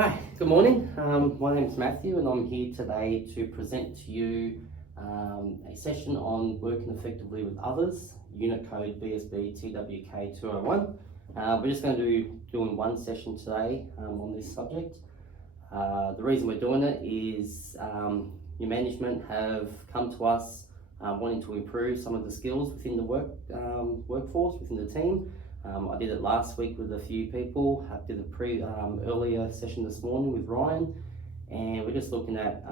Hi, good morning. My name is Matthew and I'm here today to present to you a session on working effectively with others, unit code BSB TWK 201. We're just going to be doing one session today on this subject. The reason we're doing it is your management have come to us wanting to improve some of the skills within the workforce, within the team. I did it last week with a few people. I did a earlier session this morning with Ryan, and we're just looking at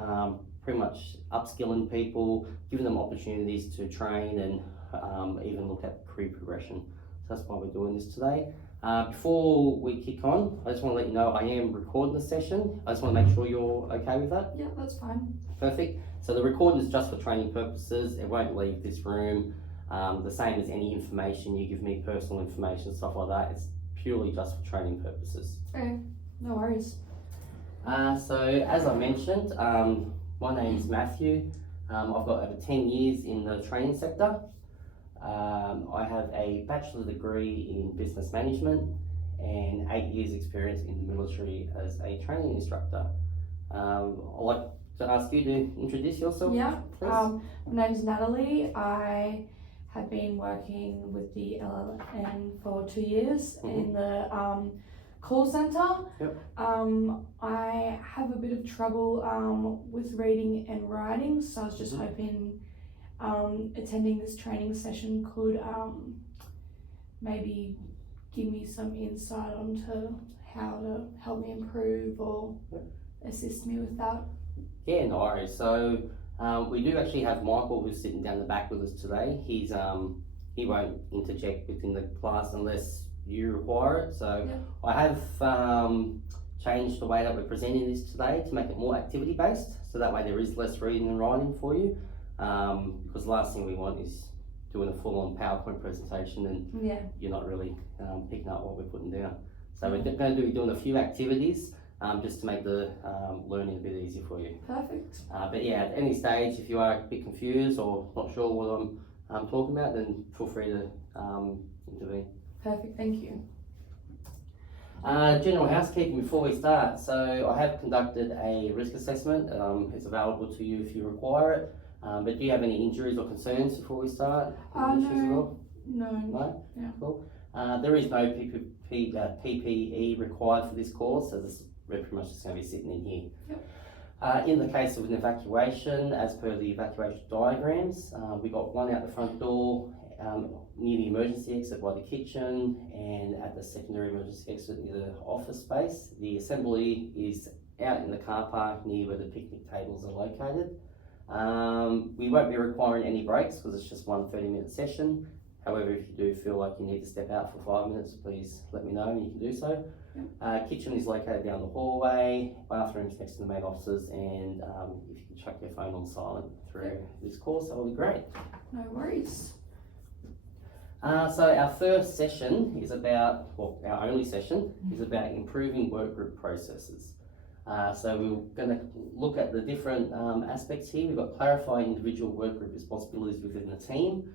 pretty much upskilling people, giving them opportunities to train and even look at career progression. So that's why we're doing this today. Before we kick on, I just want to let you know I am recording the session. I just want to make sure you're okay with that. Yeah, that's fine. Perfect. So the recording is just for training purposes. It won't leave this room. The same as any information you give me, personal information, stuff like that. It's purely just for training purposes. Okay, no worries. So as I mentioned, my name is Matthew. I've got over 10 years in the training sector. I have a bachelor's degree in business management and 8 years experience in the military as a training instructor. I'd like to ask you to introduce yourself, Yeah, please. my name's Natalie. I have been working with the LLN for 2 years in the call centre. Yep. I have a bit of trouble with reading and writing, so I was just hoping attending this training session could maybe give me some insight onto how to help me improve or assist me with that. Yeah, no worries. So we do actually have Michael who's sitting down the back with us today. He won't interject within the class unless you require it. So I have changed the way that we're presenting this today to make it more activity based. So that way there is less reading and writing for you. Because the last thing we want is doing a full-on PowerPoint presentation and you're not really picking up what we're putting down. So we're going to be doing a few activities just to make the learning a bit easier for you. Perfect. But yeah, at any stage, if you are a bit confused or not sure what I'm talking about, then feel free to intervene. Perfect, thank you. General housekeeping before we start. So I have conducted a risk assessment. It's available to you if you require it. But do you have any injuries or concerns before we start? No. No? Yeah. Cool. There is no PPE required for this course, so we're pretty much just going to be sitting in here. Yep. In the case of an evacuation, as per the evacuation diagrams, we got one out the front door near the emergency exit by the kitchen, and at the secondary emergency exit near the office space. The assembly is out in the car park near where the picnic tables are located. We won't be requiring any breaks because it's just one 30-minute session. However, if you do feel like you need to step out for 5 minutes, please let me know and you can do so. Kitchen is located down the hallway, bathrooms next to the main offices, and if you can chuck your phone on silent through this course, that will be great. No worries. So our first session is about, well, our only session is about improving workgroup processes. So we're going to look at the different aspects here. We've got clarify individual workgroup responsibilities within the team,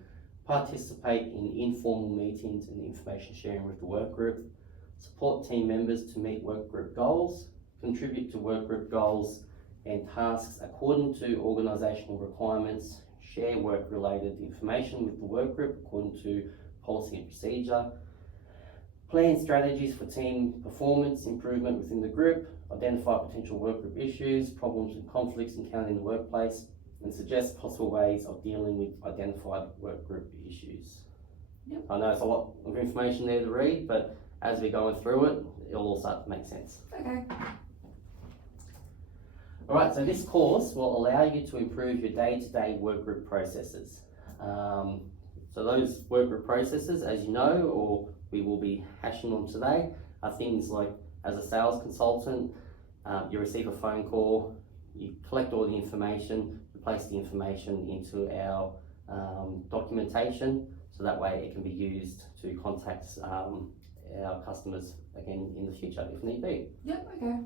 participate in informal meetings and information sharing with the workgroup, support team members to meet workgroup goals, contribute to workgroup goals and tasks according to organisational requirements, share work-related information with the workgroup according to policy and procedure, plan strategies for team performance improvement within the group, identify potential workgroup issues, problems and conflicts encountered in the workplace, and suggest possible ways of dealing with identified workgroup issues. Yep. I know it's a lot of information there to read, but as we're going through it, it'll all start to make sense. Okay. Alright, so this course will allow you to improve your day-to-day workgroup processes. So those workgroup processes, as you know, or we will be hashing on today, are things like, as a sales consultant, you receive a phone call, you collect all the information, you place the information into our documentation, so that way it can be used to contact our customers again in the future if need be. Yep, okay.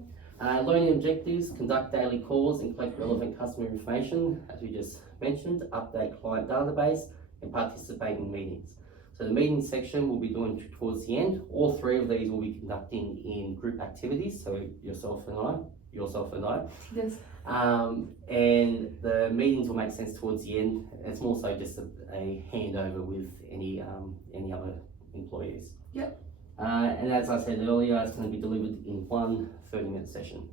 Learning objectives, conduct daily calls and collect relevant customer information, as we just mentioned, update client database and participate in meetings. So the meeting section we'll be doing towards the end. All three of these will be conducting in group activities, so yourself and I. Yes. And the meetings will make sense towards the end. It's more so just a handover with any other employees. Yep. And as I said earlier, it's going to be delivered in one 30-minute session.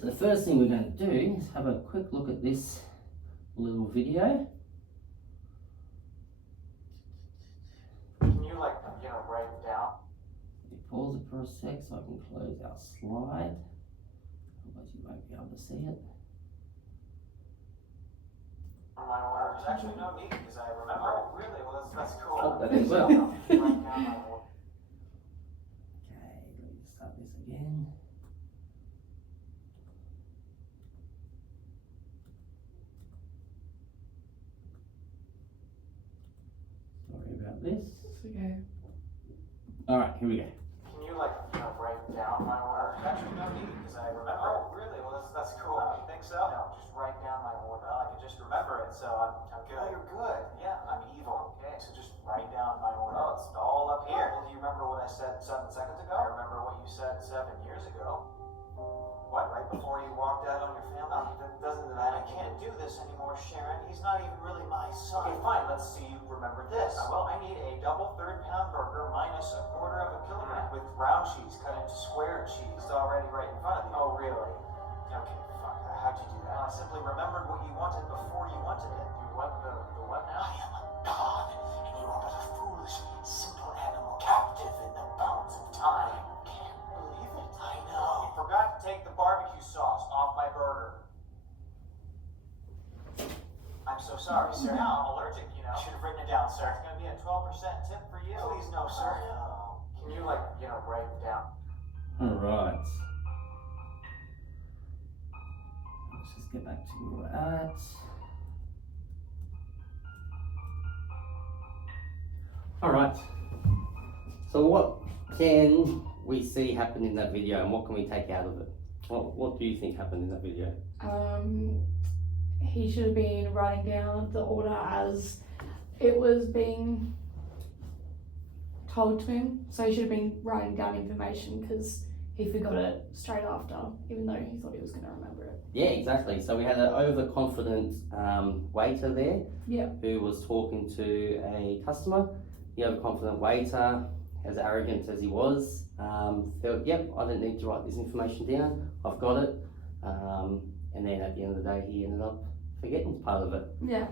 So the first thing we're going to do is have a quick look at this little video. Can you write it down? Pause it for a sec so I can close our slide. Otherwise you won't be able to see it. On my order. There's actually no need because I remember. Oh, really? Well, that's cool. Oh, that is well. Write down my order. Okay, let me just start this again. Sorry about this. It's okay. Alright, here we go. Can you write down my order? There's actually no need because I remember. Oh, really? Well, that's cool. You think so? No, just write down my order. Well, I can just remember it, so I'm good. Oh, you're good. Yeah, I'm evil. Okay, so just write down my order. Oh, it's all up here. Well, do you remember what I said 7 seconds ago? I remember what you said 7 years ago. What, right before you walked out on your family? That doesn't I can't do this anymore, Sharon. He's not even really my son. Okay, fine. Let's see you remember this. Well, I need a double third-pound burger minus a quarter of a kilogram with round cheese cut into square cheese. It's already right in front of you. Oh, really? Okay, fuck. How'd you do that? Well, I simply remembered what you wanted before you wanted it. You want the what now? I am a god, and you are but a foolish, simple animal captive in the bounds of time. Can't believe it. I know. You forgot to take the barbecue sauce off my burger. I'm so sorry, sir. Now I'm allergic, you know. Should have written it down, sir. It's gonna be a 12% tip for you. Please no, sir. No. Can you write it down? Alright. Let's just get back to where we're at. Alright. So what can we see happen in that video and what can we take out of it? What do you think happened in that video? He should have been writing down the order as it was being told to him. So he should have been writing down information because he forgot it straight after, even though he thought he was going to remember it. Yeah, exactly. So we had an overconfident waiter there who was talking to a customer. The overconfident waiter, as arrogant as he was, felt, yep, I don't need to write this information down. I've got it. And then at the end of the day, he ended up forgetting part of it. Yeah.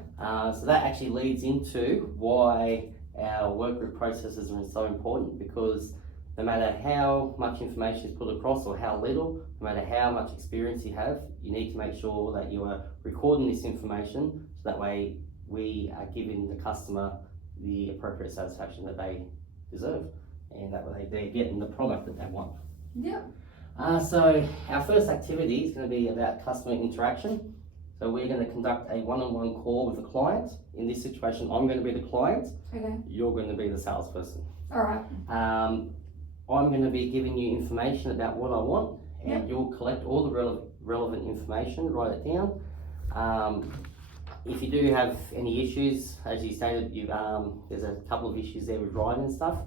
So that actually leads into why our work group processes are so important, because no matter how much information is put across or how little, no matter how much experience you have, you need to make sure that you are recording this information so that way we are giving the customer the appropriate satisfaction that they deserve and that way they're getting the product that they want. Yeah. So our first activity is going to be about customer interaction. So we're going to conduct a one-on-one call with a client. In this situation, I'm going to be the client. Okay. You're going to be the salesperson. All right. I'm going to be giving you information about what I want, and you'll collect all the relevant information, write it down. If you do have any issues, as you stated, there's a couple of issues there with writing and stuff.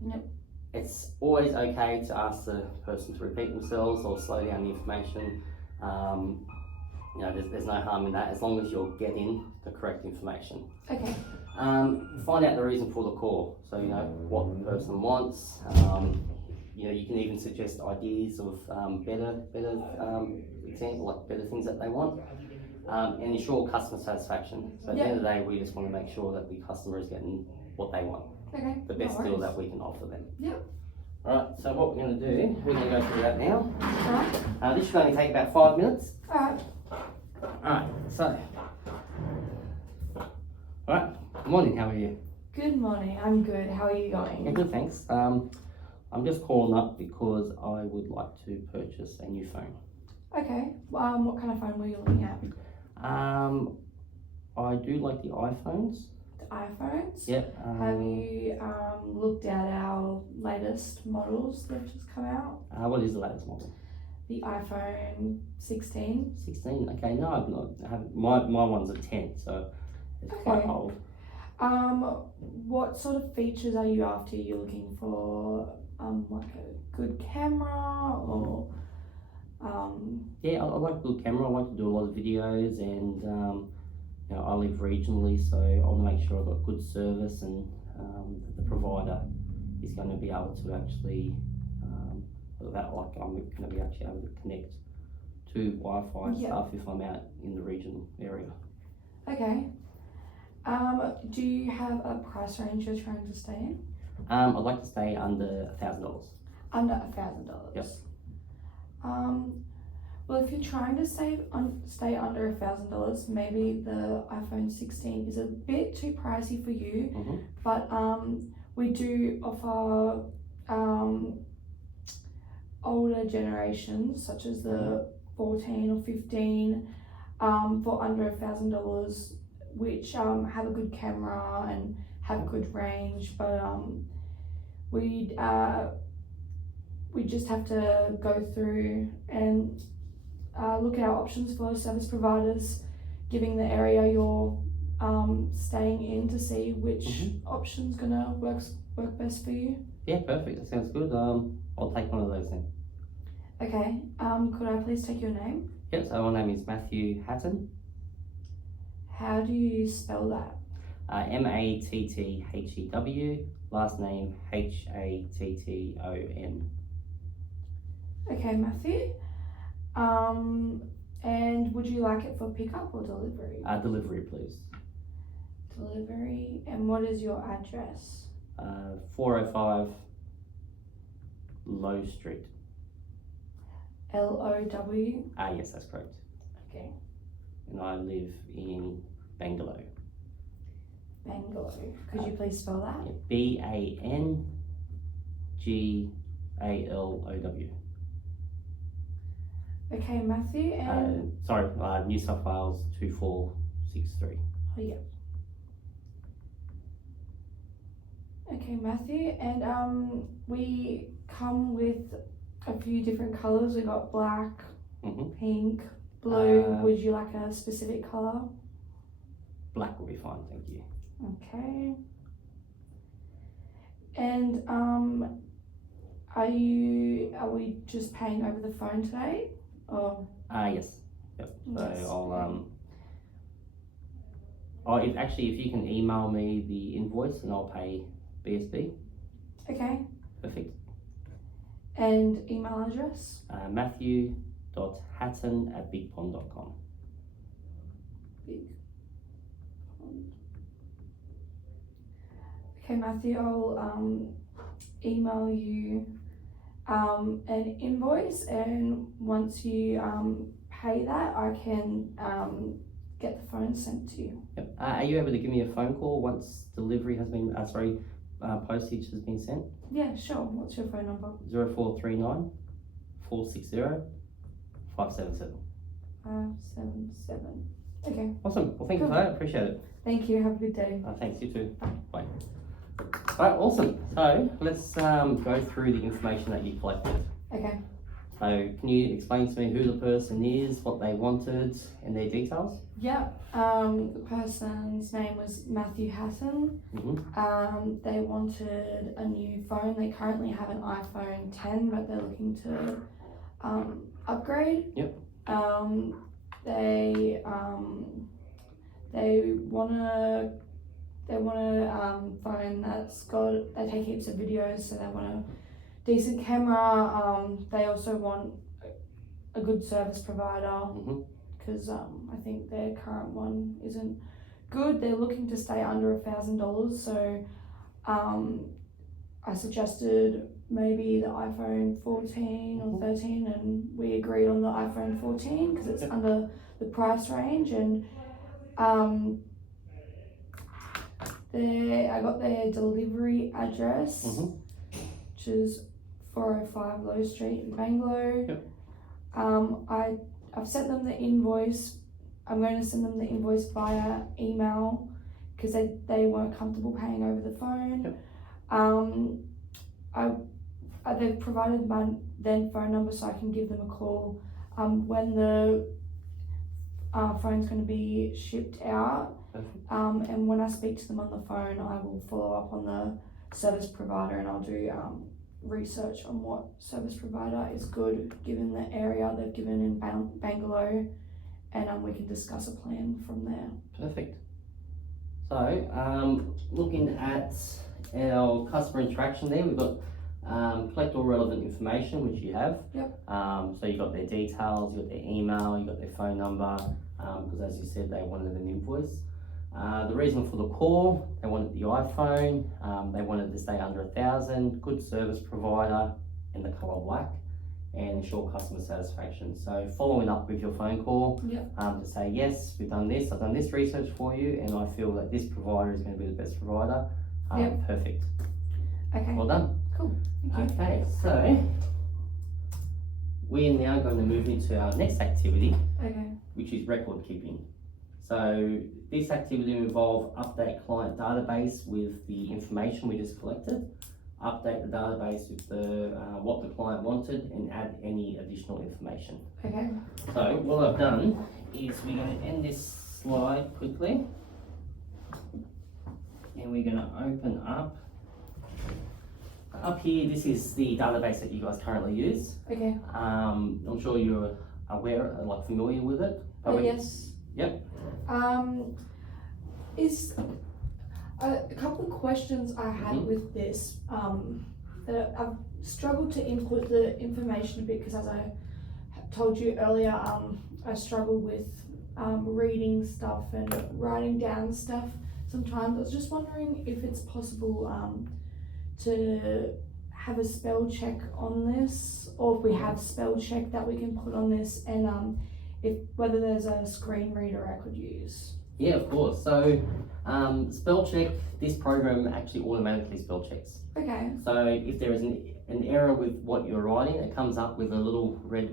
Yep. It's always okay to ask the person to repeat themselves or slow down the information. There's no harm in that as long as you're getting the correct information. Okay. Find out the reason for the call. So you know what the person wants. You can even suggest ideas of better example, like better things that they want, and ensure customer satisfaction. So at the end of the day, we just want to make sure that the customer is getting what they want. Okay. The best deal that we can offer them. Yep. Alright, so what we're going to do, we're going to go through that now. Alright. This should only take about 5 minutes. Alright. Alright, so. Alright, good morning, how are you? Good morning, I'm good. How are you Yeah, going? good, thanks. I'm just calling up because I would like to purchase a new phone. Okay. What kind of phone were you looking at? I do like the iPhones. The iPhones? Yep. Have you looked at our latest models that have just come out? What is the latest model? The iPhone 16. 16? Okay, no, I've not. My one's a 10, so it's quite Okay. old. What sort of features are you after? You're looking for like a good camera or Yeah, I like a good camera. I like to do a lot of videos, and you know, I live regionally, so I want to make sure I've got good service, and that the provider is going to be able to actually that like I'm going to be actually able to connect to Wi-Fi and Yeah. stuff if I'm out in the regional area. okay. Do you have a price range you're trying to stay in? I'd like to stay under $1,000. Under $1,000. Yep. Well, if you're trying to stay under $1,000, maybe the iPhone 16 is a bit too pricey for you. Mhm. But we do offer older generations, such as the 14 or 15, for under $1,000, which have a good camera and have good range. But we just have to go through and look at our options for service providers, giving the area you're staying in, to see which option's gonna work best for you. Yeah, perfect. That sounds good. I'll take one of those then. Okay. Could I please take your name? Yeah, so my name is Matthew Hatton. How do you spell that? Matthew, last name Hatton. Okay, Matthew. And would you like it for pickup or delivery? Delivery, please. Delivery. And what is your address? 405 Low Street. LOW. Yes, that's correct. Okay. And I live in Bangalore. Bangalore. Could you please spell that? Bangalow. Okay, Matthew. And New South Wales 2463. oh yeah. Okay, Matthew. And we come with a few different colours. We got black, pink, blue. Would you like a specific colour? Black will be fine, thank you. Okay. And are we just paying over the phone today? Or Yes. Yep. So Yes. if you can email me the invoice and I'll pay BSB. okay. Perfect. And email address? Matthew.hatton@bigpond.com. Big. Okay, Matthew, I'll email you an invoice, and once you pay that, I can get the phone sent to you. Yep. Are you able to give me a phone call once delivery has been, postage has been sent? Yeah, sure. What's your phone number? 0439 460 577. 577. Okay, Awesome. Well, thank you for that. Appreciate it. thank you. Have a good day. Thanks, you too. Bye. Right, awesome. So let's go through the information that you collected. Okay. So can you explain to me who the person is, what they wanted, and their details? Yeah. The person's name was Matthew Hatton. They wanted a new phone. They currently have an iPhone 10, but they're looking to upgrade. Yep. They want a phone they take heaps of videos, so they want a decent camera. They also want a good service provider, because I think their current one isn't good. They're looking to stay under $1,000, so I suggested maybe the iPhone 14 or 13, and we agreed on the iPhone 14 because it's under the price range. And I got their delivery address, which is 405 Low Street in Bangalore. Yep. I've sent them the invoice. I'm going to send them the invoice via email because they weren't comfortable paying over the phone. Yep. They've provided my then phone number, so I can give them a call when the phone's going to be shipped out. Perfect. And when I speak to them on the phone, I will follow up on the service provider and I'll do research on what service provider is good given the area they've given in Bangalore, and we can discuss a plan from there. Perfect. So, looking at our customer interaction there, we've got collect all relevant information, which you have. Yep. So you got their details, you got their email, you got their phone number, because as you said, they wanted an invoice. The reason for the call, they wanted the iPhone, they wanted to stay under 1,000, good service provider, and the colour black, and ensure customer satisfaction. So following up with your phone call, Yep. to say, yes, we've done this, I've done this research for you, and I feel that this provider is going to be the best provider. Yep. Perfect. Okay, Well done. cool. Thank you. Okay, so we're now going to move into our next activity, Okay. which is record keeping. So this activity will involve update client database with the information we just collected, update the database with the what the client wanted, and add any additional information. Okay. So what I've done is we're going to end this slide quickly, and we're going to open up. Up here, this is the database that you guys currently use. Okay. I'm sure you're aware, like familiar with it. Oh, yes. Yep. Is a couple of questions I had Mhm. with this, that I've struggled to input the information a bit because, as I told you earlier, I struggle with reading stuff and writing down stuff sometimes. I was just wondering if it's possible to have a spell check on this, or if we have spell check that we can put on this, and if whether there's a screen reader I could use. Yeah, of course. So spell check, this program actually automatically spell checks. Okay. So if there is an error with what you're writing, it comes up with a little red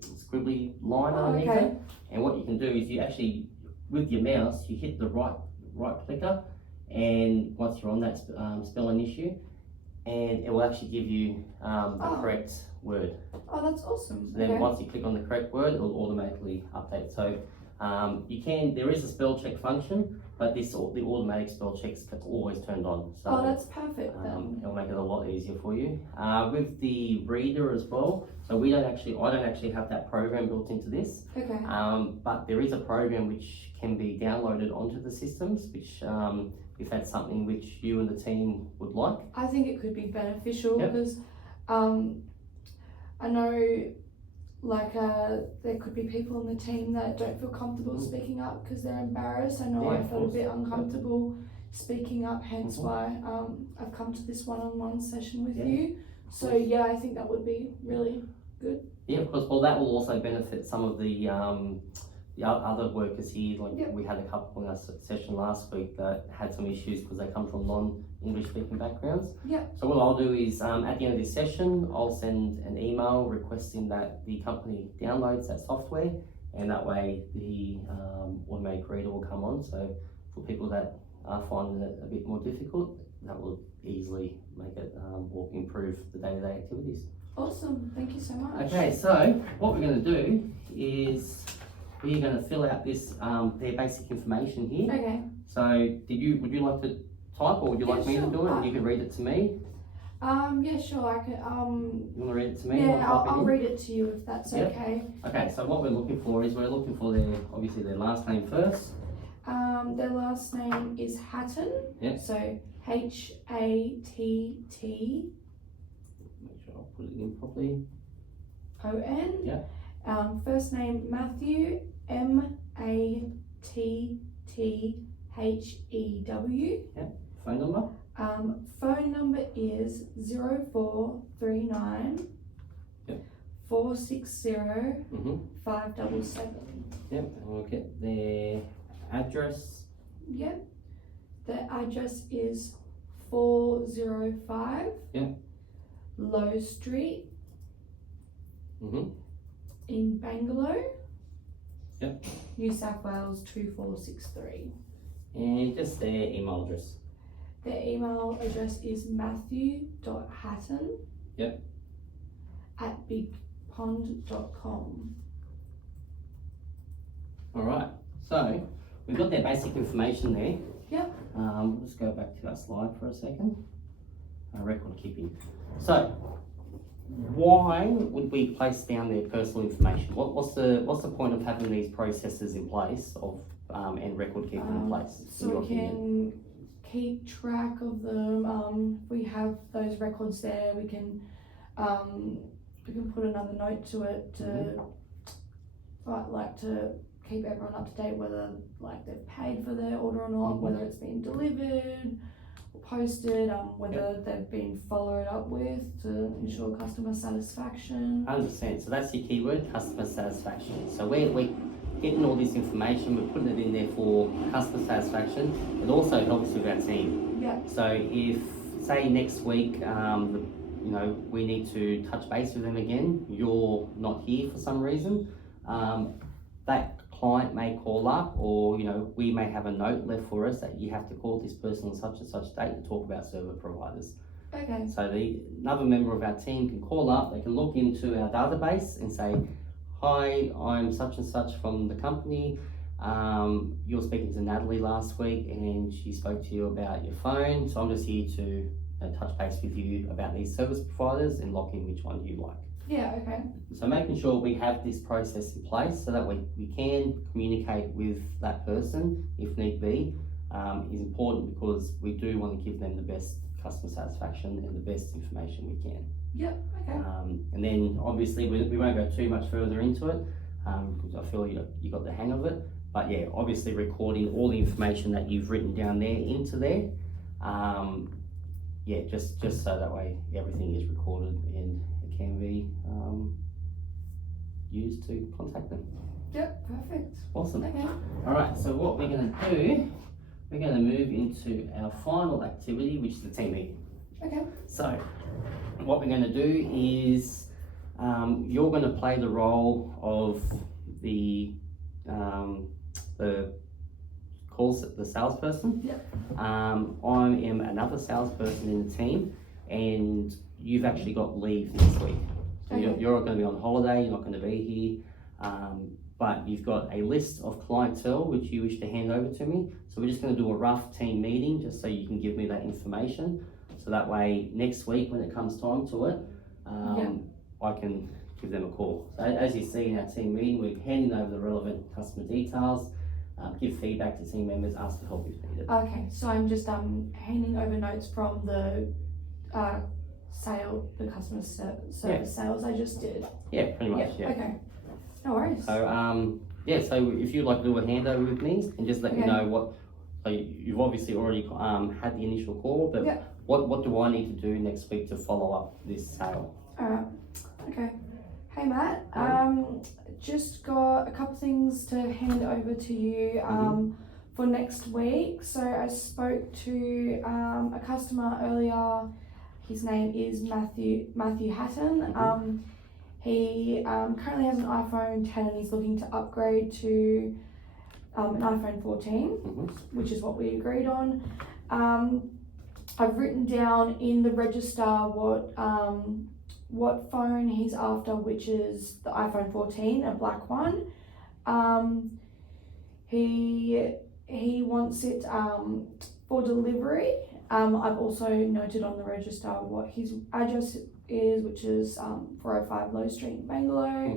squibbly line Oh, underneath okay. it. And what you can do is you actually, with your mouse, you hit the right clicker, and once you're on that spelling issue, and it will actually give you the Oh. correct word. Oh, that's awesome. So then Okay. once you click on the correct word, it will automatically update. So there is a spell check function, but the automatic spell checks are always turned on. So Oh, that's perfect then. it'll make it a lot easier for you. With the reader as well, so I don't actually have that program built into this, Okay. but there is a program which can be downloaded onto the systems, which if that's something which you and the team would like. I think it could be beneficial Yep. because I know there could be people in the team that don't feel comfortable speaking up because they're embarrassed. I know Yeah, I of felt a course. bit uncomfortable speaking up, hence Mhm. why I've come to this one-on-one session with Yeah, you. So yeah, I think that would be really Yeah, of course. Well, that will also benefit some of the other workers here. Like Yep. we had a couple in our session last week that had some issues because they come from non-English speaking backgrounds. Yep. So what I'll do is at the end of this session, I'll send an email requesting that the company downloads that software, and that way the automatic reader will come on. So for people that are finding it a bit more difficult, that will easily make it or improve the day-to-day activities. awesome. Thank you so much. Okay, so what we're going to do is we're going to fill out this their basic information here. Okay. So would you like to type, or would you Yeah, like me sure. to do it? You can read it to me. Yeah, sure. I can. You want to read it to me? Yeah, You wanna type it I'll in? read it to you if that's Yep. okay. Okay, so what we're looking for is we're looking for their last name first. Their last name is Hatton. Yep. So Hatt. Make sure I'll put it in properly. O-N. Yeah. First name Matthew, Mattthew. Phone number. Phone number is 0439 Yep. 460 Mhm. 577. Yep. And we'll get their address. Yep. The address is 405 Yep. Low Street Mhm. in Bangalore. Yep. New South Wales 2463. And just their email address. Their email address is matthew.hatton Yep. at bigpond.com. All right. So we've got their basic information there. Yep. We'll just go back to our slide for a second. Record keeping. So, why would we place down their personal information? What's the point of having these processes in place of and record keeping in place? in So your we opinion? can keep track of them. We have those records there. We can put another note to it to to keep everyone up to date, whether like they've paid for their order or not, whether it's been delivered or posted, whether they've been followed up with to ensure customer satisfaction. 100%. So that's your keyword, customer satisfaction. So we're getting all this information, we're putting it in there for customer satisfaction. It also helps with our team. Yeah. So if, say, next week, we need to touch base with them again, you're not here for some reason, that client may call up, or we may have a note left for us that you have to call this person on such and such date to talk about server providers. Okay. So another member of our team can call up, they can look into our database and say, hi, I'm such and such from the company. You were speaking to Natalie last week and she spoke to you about your phone. So I'm just here to touch base with you about these service providers and lock in which one you like. Yeah, okay. So making sure we have this process in place so that we can communicate with that person if need be is important, because we do want to give them the best customer satisfaction and the best information we can. Yep, okay. And then obviously we won't go too much further into it because I feel you got the hang of it. But yeah, obviously recording all the information that you've written down there into there. Just so that way everything is recorded and it can be used to contact them. Yep, perfect. Awesome. Okay. All right, so what we're going to do, we're going to move into our final activity, which is the team meeting. Okay. So what we're going to do is you're going to play the role of the salesperson. Yep. I am another salesperson in the team, and you've actually got leave this week. So Okay. you're going to be on holiday, you're not going to be here, but you've got a list of clientele which you wish to hand over to me. So we're just going to do a rough team meeting just so you can give me that information. So that way next week when it comes time to it, I can give them a call. So as you see in our team meeting, we're handing over the relevant customer details, give feedback to team members, ask for help if needed. Okay, so I'm just handing over notes from the customer service sales I just did. Yeah, pretty much, yeah. Okay, no worries. So so if you'd like to do a handover with me and just let me Okay. know what, so you've obviously already had the initial call, but Yeah. what do I need to do next week to follow up this sale? Alright, okay. Hey Matt, Hi. just got a couple things to hand over to you for next week. So I spoke to a customer earlier. His name is Matthew Hatton. He currently has an iPhone 10 and he's looking to upgrade to an iPhone 14, which is what we agreed on. I've written down in the register what phone he's after, which is the iPhone 14, a black one. He wants it for delivery. I've also noted on the register what his address is, which is 405 Low Street, Bangalore.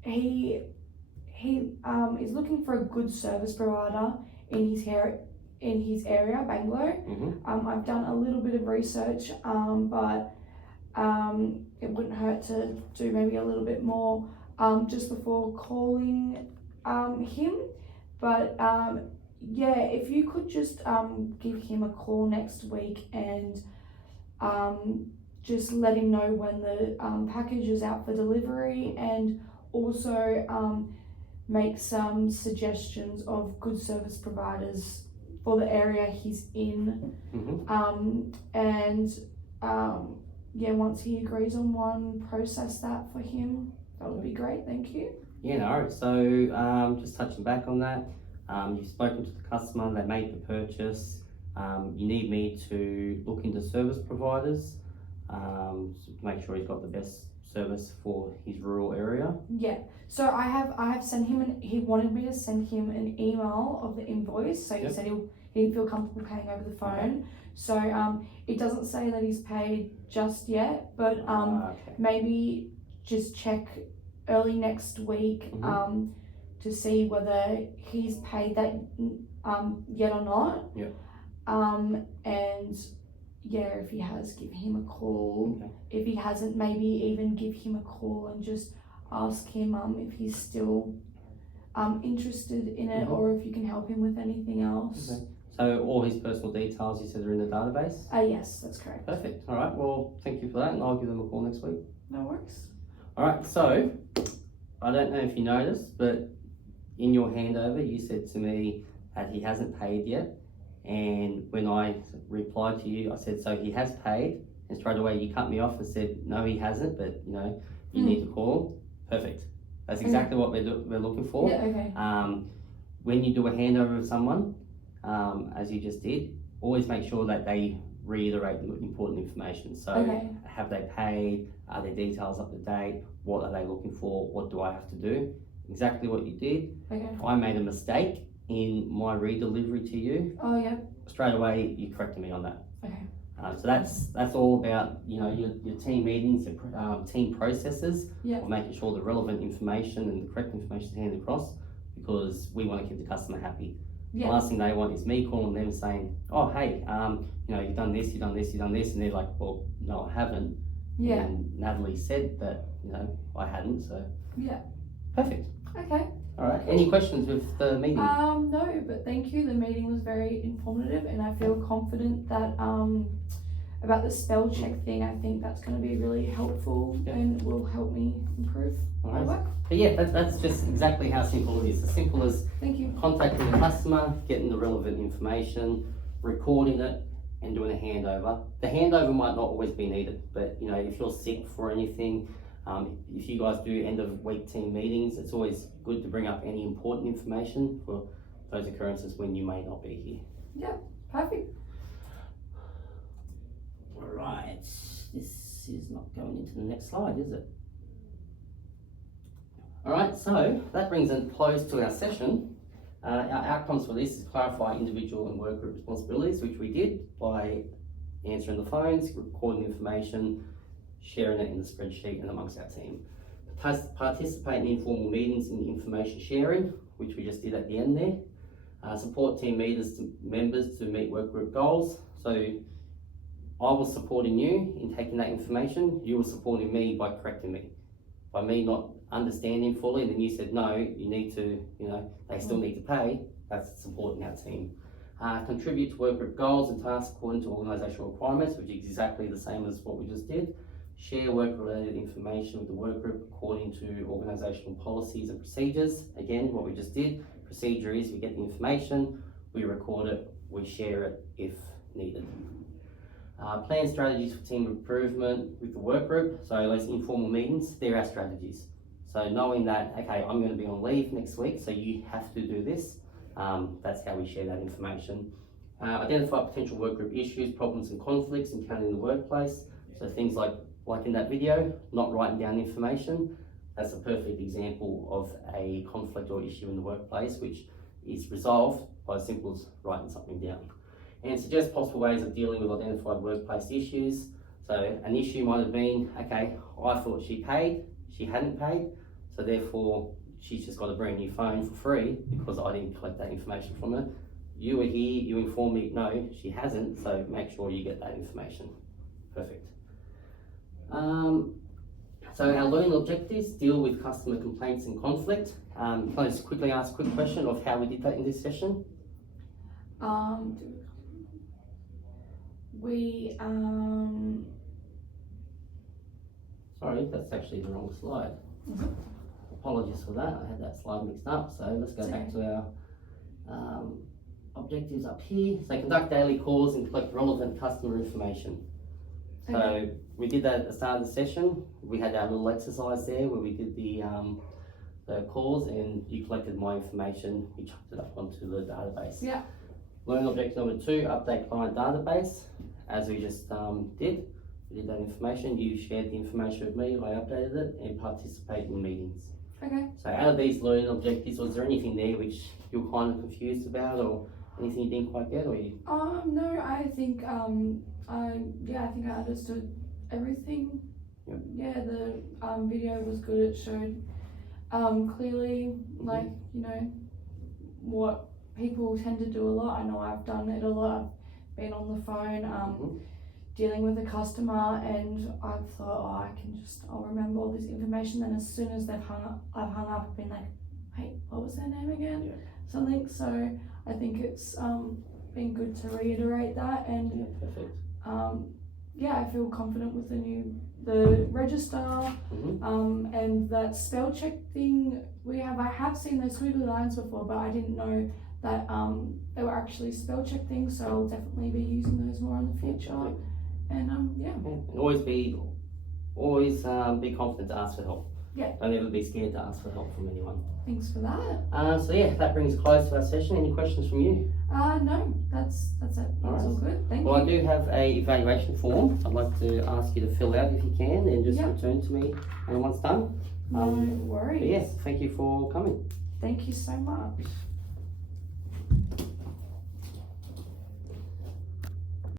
He is looking for a good service provider in his area, Bangalore. I've done a little bit of research, but it wouldn't hurt to do maybe a little bit more just before calling him. But if you could just give him a call next week and just let him know when the package is out for delivery, and also make some suggestions of good service providers for the area he's in. Once he agrees on one, process that for him. That would be great, thank you. Yeah, no. So just touching back on that, you've spoken to the customer, they made the purchase. You need me to look into service providers to make sure he's got the best service for his rural area. Yeah. So I have sent him he wanted me to send him an email of the invoice. So he Yep. said he didn't feel comfortable paying over the phone. So it doesn't say that he's paid just yet, but Okay. maybe just check early next week Mhm. to see whether he's paid that yet or not. Yep. And yeah, if he has, give him a call. Okay. If he hasn't, maybe even give him a call and just ask him if he's still interested in it, Mhm. or if you can help him with anything else. Okay. So all his personal details, you said, are in the database? Yes, that's correct. Perfect. All right. Well, thank you for that, and I'll give them a call next week. No worries. All right. So I don't know if you noticed, but in your handover, you said to me that he hasn't paid yet. And when I replied to you, I said, so he has paid. And straight away you cut me off and said, no, he hasn't, but you need to call. Perfect. That's exactly what we're looking for. Yeah, okay. When you do a handover of someone, as you just did, always make sure that they reiterate the important information. So Okay. have they paid? Are their details up to date? What are they looking for? What do I have to do? Exactly what you did. Okay. I made a mistake in my redelivery to you. Oh, yeah. Straight away, you corrected me on that. Okay. So that's all about your team meetings, your team processes, Yeah. of making sure the relevant information and the correct information is handed across, because we want to keep the customer happy. Yeah. The last thing they want is me calling them saying, "Oh, hey, you've done this, you've done this, you've done this," and they're like, "Well, no, I haven't." Yeah. And Natalie said that I hadn't. So Yeah. perfect. Okay. All right. Any questions with the meeting? No, but thank you. The meeting was very informative, and I feel confident that about the spell check thing. I think that's going to be really helpful Yeah. and will help me improve All my right. work. But yeah, that's just exactly how simple it is. As simple as Thank you. contacting the customer, getting the relevant information, recording it, and doing a handover. The handover might not always be needed, but if you're sick for anything, if you guys do end of week team meetings, it's always good to bring up any important information for those occurrences when you may not be here. Perfect. Alright, this is not going into the next slide, is it? Alright, so that brings a close to our session. Our outcomes for this is clarify individual and work group responsibilities, which we did by answering the phones, recording the information, sharing it in the spreadsheet and amongst our team. Participate in informal meetings and information sharing, which we just did at the end there. Support team members to meet work group goals. So I was supporting you in taking that information, you were supporting me by correcting me. By me not understanding fully, and then you said, no, you need to, they still need to pay, that's supporting our team. Contribute to work group goals and tasks according to organisational requirements, which is exactly the same as what we just did. Share work-related information with the work group according to organisational policies and procedures. Again, what we just did. Procedure is we get the information, we record it, we share it if needed. Plan strategies for team improvement with the work group. So those informal meetings, they're our strategies. So knowing that, okay, I'm going to be on leave next week, so you have to do this. That's how we share that information. Identify potential work group issues, problems and conflicts encountered in the workplace. So things like in that video, not writing down information. That's a perfect example of a conflict or issue in the workplace, which is resolved by as simple as writing something down. And suggest possible ways of dealing with identified workplace issues. So an issue might have been, okay, I thought she paid, she hadn't paid, so therefore she's just got a brand new phone for free because I didn't collect that information from her. You were here, you informed me, no, she hasn't, so make sure you get that information. Perfect. So our learning objectives deal with customer complaints and conflict. Can I just quickly ask a quick question of how we did that in this session? We Sorry, that's actually the wrong slide. Apologies for that, I had that slide mixed up. So let's go back to our objectives up here. So conduct daily calls and collect relevant customer information. So we did that at the start of the session. We had our little exercise there where we did the calls and you collected my information, you chucked it up onto the database. Yeah. Learning objective number 2, update client database, as we just did. We did that information. You shared the information with me. I updated it and participated in meetings. Okay. So out of these learning objectives, was there anything there which you were kind of confused about, or anything you didn't quite get, or you? No, I think I think I understood everything. Yep. Yeah, the video was good. It showed clearly, like, you know, what people tend to do a lot. I know I've done it a lot. I've been on the phone dealing with a customer, and I've thought, I'll remember all this information. Then as soon as I've hung up, I've been like, wait, what was their name again? Yeah. Something. So I think it's been good to reiterate that, and Yeah, perfect. I feel confident with the register, Mhm. and that spell check thing we have. I have seen those squiggly lines before, but I didn't know that they were actually spell check things. So I'll definitely be using those more in the future. Perfect. And Yeah. And always be confident to ask for help. Yeah. Don't ever be scared to ask for help from anyone. thanks for that. So yeah, that brings us close to our session. Any questions from you? No, that's it. That's all good. Thank Well, I you. do have a evaluation form I'd like to ask you to fill out if you can, and just Yeah. return to me once done. No But worries. yes, thank you for coming. Thank you so much.